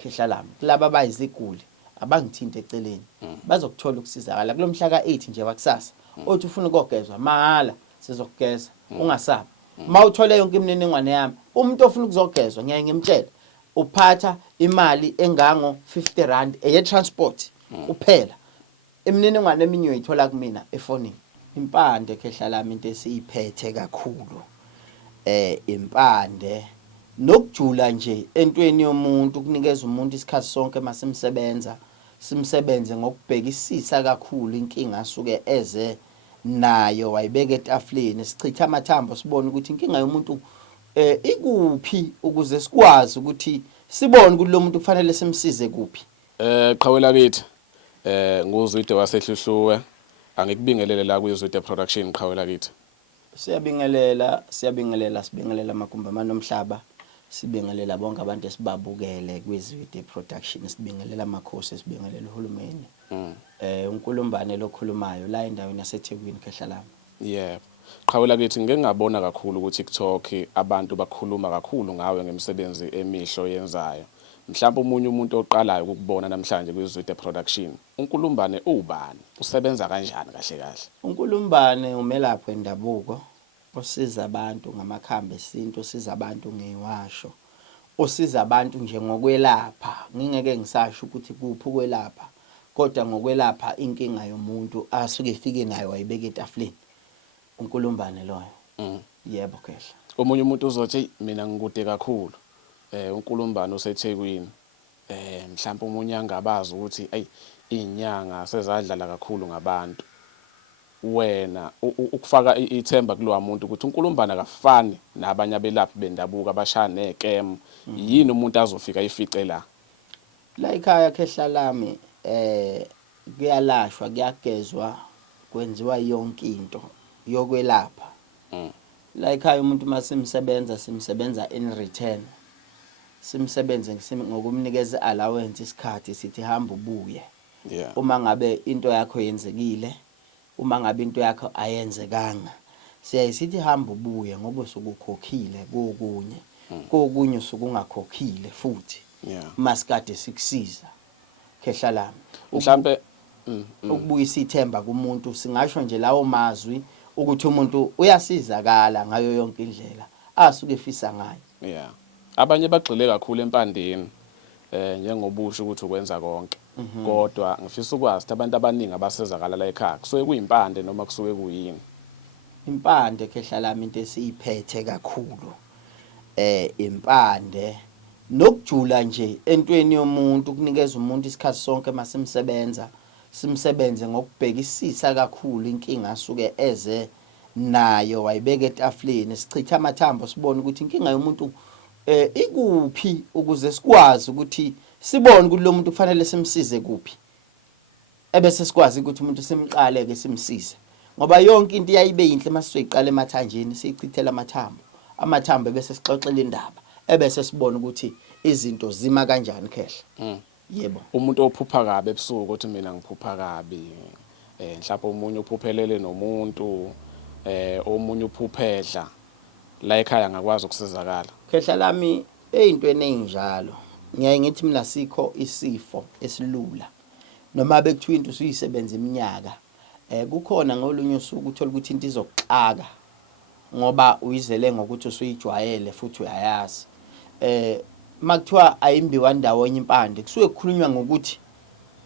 khehla lami laba abayiziguli abangithinta eceleni bazokuthola ukusizakala kulomhla ka8 nje wakusasa othi ufuna ukugezwa mahala sizokugeza ungasabi mawuthole yonke imininingwane yami umuntu ofuna ukuzogezwa ngiyaye ngimtshele uphatha imali engango 50 rand eye transport kuphela imininingwane eminye uyithola kumina efonini impande khehla lami into esiyiphethe kakhulu impande nokujula nje entweni yomuntu kunikeza umuntu isikhathi sonke masimsebenza simsebenze ngokubhekisisa kakhulu inkinga asuke eze nayo wayibeka etafuleni sichitha amathambo sibone ukuthi inkinga yomuntu ikuphi ukuze sikwazi ukuthi sibone ukuthi lo muntu kufanele simsize kuphi qhawela kithi nguzwide wasehluhluwe angikubingelele la kuyizwide production qhawela kithi siyabingelela sibingelela amagumbamano omhlaba sibingelela bonke abantu esibabukele kwizwide production sibingelela amakhosi sibingelela uhulumeni uNkulumbane lokhulumayo la endaweni yaseThekwini khehla lami yebo qhawela kithi ngeke ngabona kakhulu ukuthi TikTok abantu bakhuluma kakhulu ngawe ngemisebenzi emihlo yenzayo mhlawumbe umunye umuntu oqalayo ukubona namhlanje kwizwide production uNkulumbane ubani usebenza kanjani kahle uNkulumbane umelaphi wendabuko osiza abantu ngamakhambi esintu osiza abantu ngewasho osiza abantu nje ngokwelapha ngingeke ngisasho ukuthi kuphi ukwelapha kodwa ngokwelapha inkinga yomuntu asuke efike nayo wayibeka etafuleni uNkulumbane loyo yebo khehla omunye umuntu uzothi mina ngikude kakhulu uNkulumbane useThekwini mhlawumbe umunye angabazi ukuthi inyanga sezadlala kakhulu ngabantu wena ukufaka ithemba kulowa muntu ukuthi uNkulumbane akafani nabanye abelaphi bendabuko abashaya nekem yini umuntu azofika ifice la ekhaya khehla lami kuyalashwa kuyagezwa kwenziwa yonke into yokwelapha la ekhaya umuntu simsebenza in return simsebenze ngokumnikeza allowance isikhathi sithi hamba ubuye uma ngabe into yakho yenzekile uma ngabe into yakho ayenzekanga siyayisithi hamba ubuye ngoba usukukhokhile kokunye usukungakhokhile futhi masikade sikusiza khehla lami mhlambe ukubuyisa ithemba kumuntu singasho nje lawo mazwi ukuthi umuntu uyasizakala ngayo yonke indlela asuke efisa ngayo abanye bagxile kakhulu empandeni njengobusho ukuthi ukwenza konke kodwa ngifisa ukwazi ukuthi abantu abaningi abasezakala la ekhaya kusuke kuyimpande noma kusuke kuyini impande khehla lami into esiyiphethe kakhulu impande nokujula nje entweni yomuntu kunikeza umuntu isikhathi sonke masimsebenza simsebenze ngokubhekisisa kakhulu inkinga asuke eze nayo wayibeka etafuleni sichitha amathambo sibone ukuthi inkinga yomuntu ikuphi ukuze sikwazi ukuthi sibone ukuthi lo muntu kufanele simsize kuphi ebese sikwazi ukuthi umuntu simqaleke simsize ngoba yonke into iyayibe yinhle masizoyiqala emathanjeni siyichithela amathambo bese sixoxela indaba ebese sibone ukuthi izinto zima kanjani khehla yebo umuntu ophupha kabe ebusuku ukuthi mina ngiphupha kabi mhlawumbe umunye uphuphelele nomuntu omunye uphuphedla la ekhaya ngakwazi ukusizakala khehla lami eyintweni ezinjalo ngiyaye ngithi mina sikho isifo esilula noma bekuthiwa into usuyisebenza iminyaka kukhona ngolunye usuku uthola ukuthi into izokuxaka ngoba uyizele ngokuthi usuyijwayele futhi uyayazi makuthiwa ayimbiwa ndawonye impande kusuke kukhulunywa ngokuthi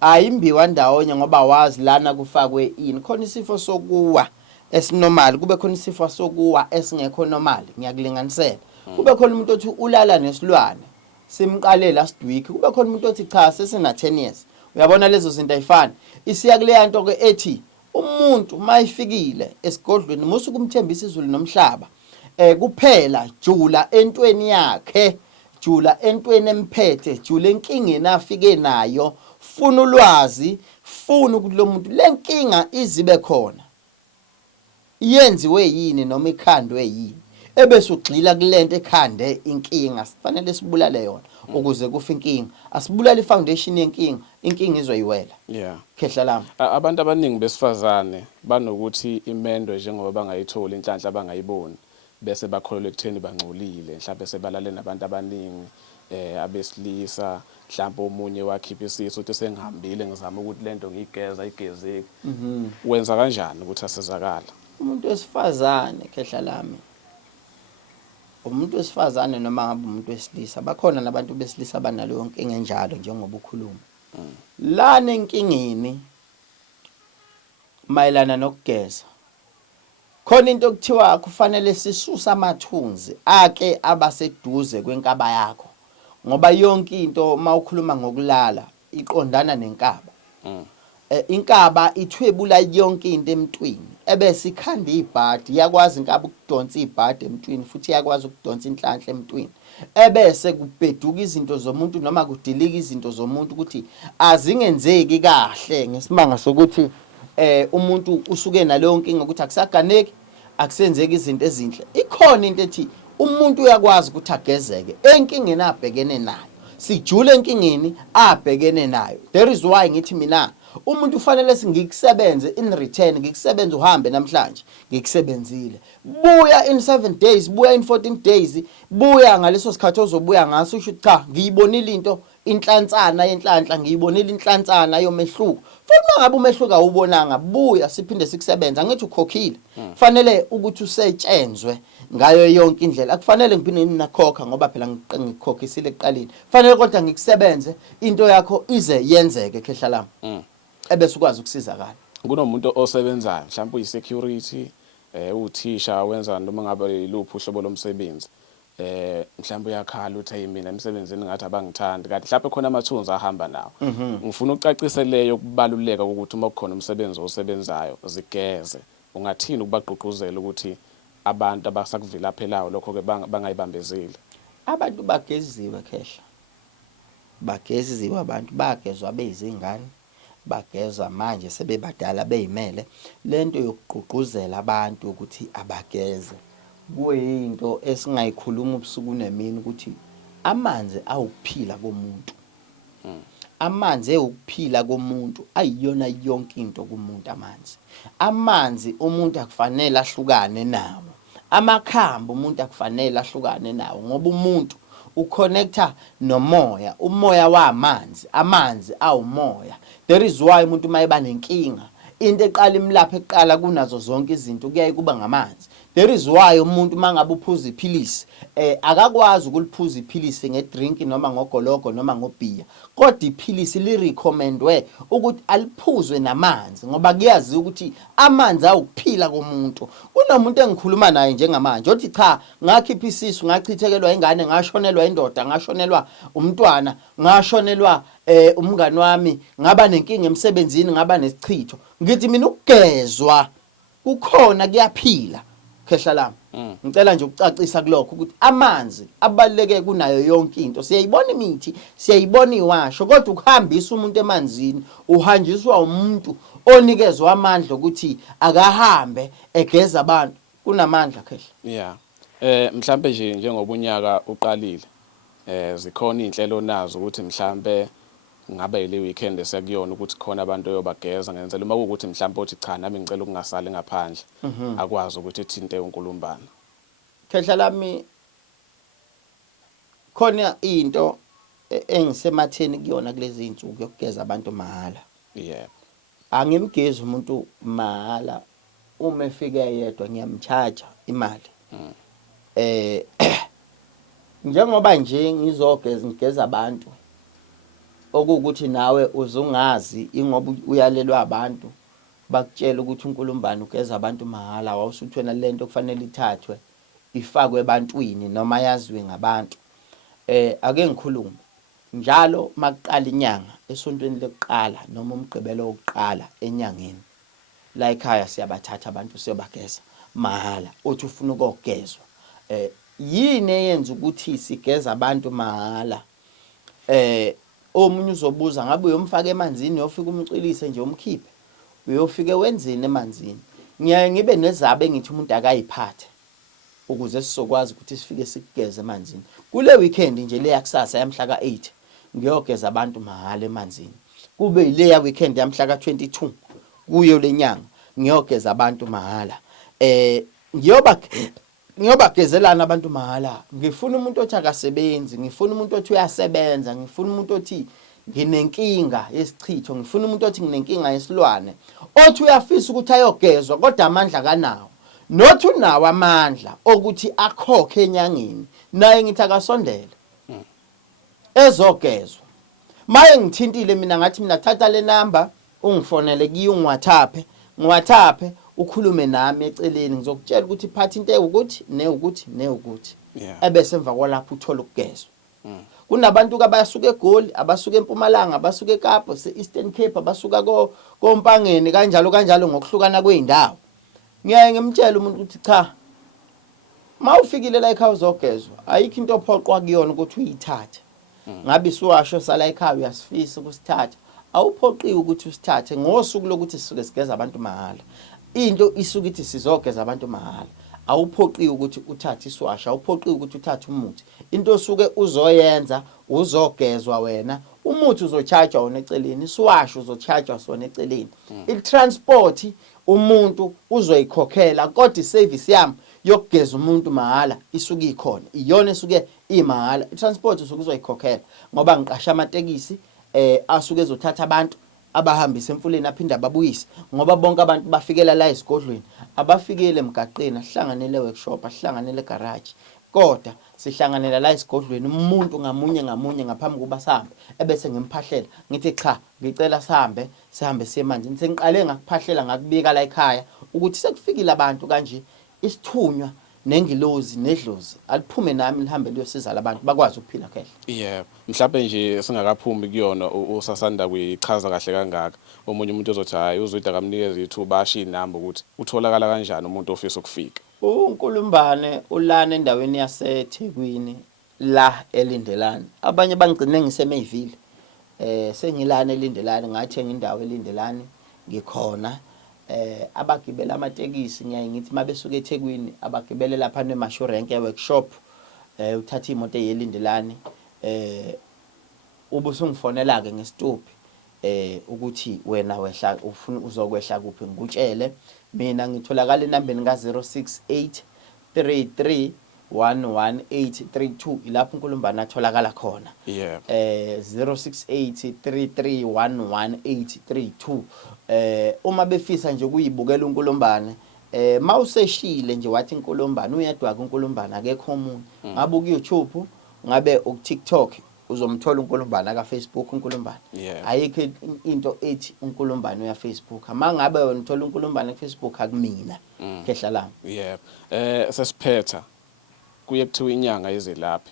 ayimbiwa ndawonye ngoba wazi lana kufakwe ini khona isifo sokuwa esinormal kube khona isifo sokuwa esingekho normal ngiyakulinganisela kube khona umuntu othi ulala nesilwane simqalela sidwiki kube khona umuntu othi cha sesina 10 years uyabona lezo zinto ayifani isiya kuleya nto ke ethi umuntu mayifikile esigodlweni musu kumthembisa izulu nomhlaba kuphela jula entweni yakhe jula entweni emphethe jula enkingeni afike nayo funa ulwazi funa ukuthi lo muntu lenkinga izibe khona yenziwe yini noma ikhandwe yini ebese ugxila kulento ekhande inkinga sifanele sibulale yona ukuze kufa inkinga asibulale ifoundation yenkinga izoyiwela khehla lami abantu abaningi besifazane banokuthi imendo njengoba bangayitholi inhlanhla bangayiboni bese bakholelwa ekutheni bangcolile mhlawumbe sebalale nabantu abaningi abesilisa mhlawumbe omunye wakhipha isisu uthi sengihambile ngizama ukuthi lento ngiyigeza igezeki wenza kanjani ukuthi asizakala? Umuntu wesifazane khehla lami, umuntu wesifazane noma ngabe umuntu wesilisa, bakhona nabantu besilisa abanaleyo nkinga enjalo njengoba ukhuluma. La nenkingeni mayelana nokugeza, khona into okuthiwa kufanele sisusa amathunzi ake abaseduze kwenkaba yakho, ngoba yonke into mawukhuluma ngokulala iqondana nenkaba. Inkaba ithwebula yonke into emntwini ebese ikhanda ibhadi, iyakwazi inkaba ukudonsa ibhadi emntwini futhi iyakwazi ukudonsa inhlanhla emntwini, ebese kubheduka izinto zomuntu noma kudilika izinto zomuntu ukuthi azingenzeki kahle ngesimanga sokuthi umuntu usuke naleyo nkinga ukuthi akusaganeki, akusenzeki izinto ezinhle. Ikhona into ethi umuntu uyakwazi ukuthi agezeke enkingeni abhekene nayo, sijule enkingeni abhekene nayo. There is why ngithi mina umuntu ufanele ngikusebenze in return, ngikusebenze uhambe namhlanje ngikusebenzile, buya in 7 days, buya in 14 days, buya ngaleso sikhathi ozobuya ngaso usho cha ngiyibonile into inhlantsana yenhlanhla, ngiyibonile inhlantsana yomehluko. Futhi mangabe umehluko awubonanga, buya siphinde sikusebenza. Angithi ukhokhile, kufanele ukuthi usetshenzwe ngayo yonke indlela. Akufanele ngiphinde ninakhokha ngoba phela ngikhokhisile ekuqaleni, fanele kodwa ngikusebenze into yakho ize yenzeke khehla lami, ebese ukwazi ukusizakala. Kunomuntu osebenzayo mhlawumbe uyi-security, uthisha wenza noma ngabe iluphi uhlobo lomsebenzi, mhlawumbe uyakhala uthi hey mina emsebenzini ngathi abangithandi, kanti mhlawumbe khona amathunzi ahamba nawo. Ngifuna ukucacisa leyo kubaluleka ukuthi uma kukhona umsebenzi osebenzayo zigeze, ungathini ukubagqugquzela ukuthi abantu abasakuvilaphelayo lokho-ke bangayibambezeli? Abantu bageziwe khehla, bageziwe, abantu bagezwa beyizingane, bagezwa manje sebebadala beyimele. Lento yokugqugquzela abantu ukuthi abageze kuyinto esingayikhuluma ubusuku nemini ukuthi amanzi awukuphila komuntu. Amanzi ewukuphila komuntu, ayiyona yonke into kumuntu amanzi. Amanzi umuntu akufanele ahlukane nawo. Amakhamba umuntu akufanele ahlukane nawo ngoba umuntu uconnecta nomoya, umoya wamanzi, amanzi awumoya. There is why umuntu mayiba nenkinga into eqala imlapha eqala kunazo zonke izinto kuyaye kuba ngamanzi. There is why umuntu mangabe uphuza iphilisi akakwazi ukuliphuza iphilisi ngedrink noma ngogologo noma ngobhiya, kodwa iphilisi lirecommendwe ukuthi aliphuzwe namanzi ngoba kuyazi ukuthi amanzi awukuphila komuntu. Kunomuntu engikhuluma naye njengamanje othi cha ngakhipha isisu, ngachithekelwa ingane, ngashonelwa indoda, ngashonelwa umntwana, ngashonelwa umngani wami, ngaba nenkinga emsebenzini, ngaba nesichitho. Ngithi mina ukugezwa kukhona kuyaphila khehla lami. Ngicela nje ukucacisa kulokho ukuthi amanzi abaluleke kunayo yonke into. Siyayibona imithi, siyayibona iwasho, kodwa ukuhambisa umuntu emanzini uhanjiswa umuntu onikezwe amandla ukuthi akahambe egeza abantu, kunamandla khehla. Yeah. Mhlambe nje njengoba unyaka uqalile, zikhona inhlelo nazo ukuthi mhlambe ngabe ile weekend sekuyona ukuthi khona abantu oyobageza ngenzela uma ukuthi mhlawumbe uthi cha nami ngicela ukungasali ngaphandle akwazi ukuthi ethinte uNkulumbana. Khehla lami khona into engisematheni kuyona kulezi insuku yokugeza abantu mahala. Yeah. Angimgezi umuntu mahala, uma efika yedwa ngiyamcharge imali. Njengoba nje ngigeza abantu okuwukuthi nawe uzungazi ingoba uyalelwa abantu bakutshela ukuthi uNkulumbana ugeza abantu mahala, awusuthwena lento kufanele ithathwe ifakwe ebantwini noma yaziwe ngabantu. Ake ngikhulume njalo makuqala inyanga esontweni lokuqala noma umgqibelo wokuqala enyangeni la ekhaya siyabathatha abantu siyobageza mahala. Uthi ufuna ukugezwa, yini eyenza ukuthi sigeza abantu mahala? Omunye uzobuza ngabe uyomfaka emanzini uyofika umcwilise nje umkhiphe, uyofike wenzeni emanzini? Ngiyaye ngibe nezabe ngithi umuntu akayiphathe ukuze sizokwazi ukuthi sifike sikugeze emanzini. Kule weekend nje le yakusasa yamhla ka8 ngiyogeza abantu mahala emanzini. Kube ile ya weekend yamhla ka22 kuyo lenyanga ngiyogeza abantu mahala. ngiyobagezelana abantu mahala. Ngifuna umuntu othi akasebenzi, ngifuna umuntu othi uyasebenza, ngifuna umuntu othi nginenkinga yesichitho, ngifuna umuntu othi nginenkinga yesilwane, othi uyafisa ukuthi ayogezwa kodwa amandla kanawo. Nothi unawo amandla ukuthi akhokhe enyangeni, naye ngithi akasondele ezogezwa. Maye ngithintile mina ngathi mina thatha le number ungifonele kiyo ngiwhatsapp ukhulume nami eceleni ngizokutshela ukuthi phatha into ewukuthi newukuthi ebese emva kwalapho uthola ukugezwa. Kunabantu abasuka eGoli, abasuka eMpumalanga, abasuka eKapa, eSeastern Cape, abasuka koMpangeni kanjalo ngokuhlukana kweindawo. Ngiyaye ngimtshela umuntu ukuthi cha, mawufikile la ekhaya uzogezwa ayikho into ophoqwa kuyona ukuthi uyithathe. Ngabe isiwasho sala ekhaya uyasifisa ukusithatha, awuphoqiwe ukuthi usithathe ngosuku lokuthi sisuke sigeza abantu mahala. Into isuke ithi sizogeza abantu mahala, awuphoqiwe ukuthi uthathe isiwasho, awuphoqiwe ukuthi uthathe umuthi. Into osuke uzoyenza uzogezwa wena, umuthi uzochargewa wona eceleni, isiwasho uzochargewa sona eceleni. I-transport umuntu uzoyikhokhela kodwa i-service yami yokugeza umuntu mahala isuke ikhona, iyona esuke imahala. I-transport usuke uzoyikhokhela ngoba ngiqasha amatekisi asuke ezothatha abantu abahambisa emfuleni aphinde ababuyise, ngoba bonke abantu bafikela la esigodlweni, abafikele emgaqeni, ahlanganele workshop, ahlanganele garage, kodwa sihlanganela la esigodlweni umuntu ngamunye ngaphambi kuba sihambe ebese ngimphahlela ngithi cha ngicela sihambe siye manje. Ngithi ngiqale ngakuphahlela ngakubika la ekhaya ukuthi sekufikile abantu kanje, isithunywa nengilozi nedlozi aliphume nami lihambe liyosiza labantu bakwazi ukuphila kahle. Yebo, mhlawumbe nje singakaphumi kuyona usasanda kuyichaza kahle kangaka. Omunye umuntu ozothi hayi uzoyida kamnikeza ithuba ashiye inamba ukuthi utholakala kanjani umuntu ofisa ukufika. uNkulumbane ulana endaweni yaseThekwini la eLindelani. Abanye bangigcine ngisemeyivile. Sengilana eLindelani, ngathenga indawo eLindelani ngikhona. Abagibela amatekisi ngiyaye ngithi mabesuka eThekwini abagibele lapha neMashurenke workshop, uthatha imoto eyeLindelani, ubusungifonela ke ngesituphi ukuthi wena wehla ufuna uzokwehla kuphi ngikutshele. Mina ngitholakala enambeni ka 0683311832 ilapho uNkulumbane atholakala khona. 0683311832. Uma befisa nje ukuyibukela uNkulumbane, mawuseshile nje wathi uNkulumbane uyedwa ke uNkulumbane akekho omunye. Ngabe ku-YouTube, ngabe uku-TikTok uzomthola uNkulumbane aka Facebook uNkulumbane. Ayikho into ethi uNkulumbane uya Facebook. Amangabe wena uthola uNkulumbane ku Facebook akumina khehla lami. Sesiphetha kuye kuthiwa inyanga izelaphi.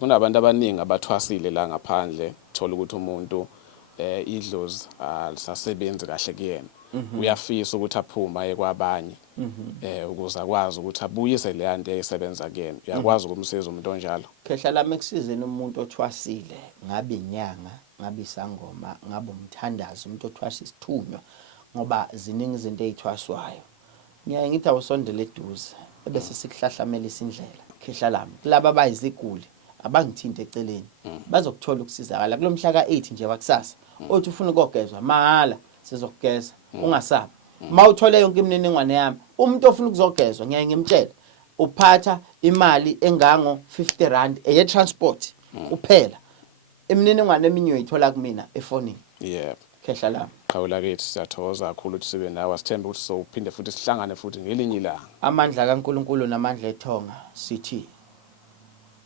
Kunabantu abaningi abathwasile la ngaphandle, thola ukuthi umuntu idlozi alisasebenzi kahle kuyena. Uyafisa ukuthi aphuma ekwabanye ukuze akwazi ukuthi abuyise le nto eyisebenza kuyena. Uyakwazi ukumsiza umuntu onjalo. Khehla lami ekusizeni umuntu othwasile, ngabe inyanga, ngabe isangoma, ngabe umthandazi, umuntu othwasa isithunywa, ngoba ziningi izinto ezithwaswayo. Ngiyaye ngithi awusondele eduze ebese sikuhlahlamelisa indlela. Khehla lami kulaba abayiziguli abangithinta eceleni bazokuthola ukusizakala kulo mhla ka8 nje wakusasa. Othi ufuna ukugezwa mahala sizokugeza, ungasabi. Mawuthole yonke imininingwane yami, umuntu ofuna ukuzogezwa ngiyaye ngimtshela uphatha imali engango 50 rand eye transport kuphela. Imininingwane eminye uyithola kumina efonini. Khehla lami. Qhawula kithi siyathokoza kakhulu ukuthi sibe nawe, asithembe ukuthi sophinde futhi sihlangane futhi ngelinye ilanga. Amandla kaNkulunkulu namandla ethonga sithi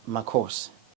makhosi.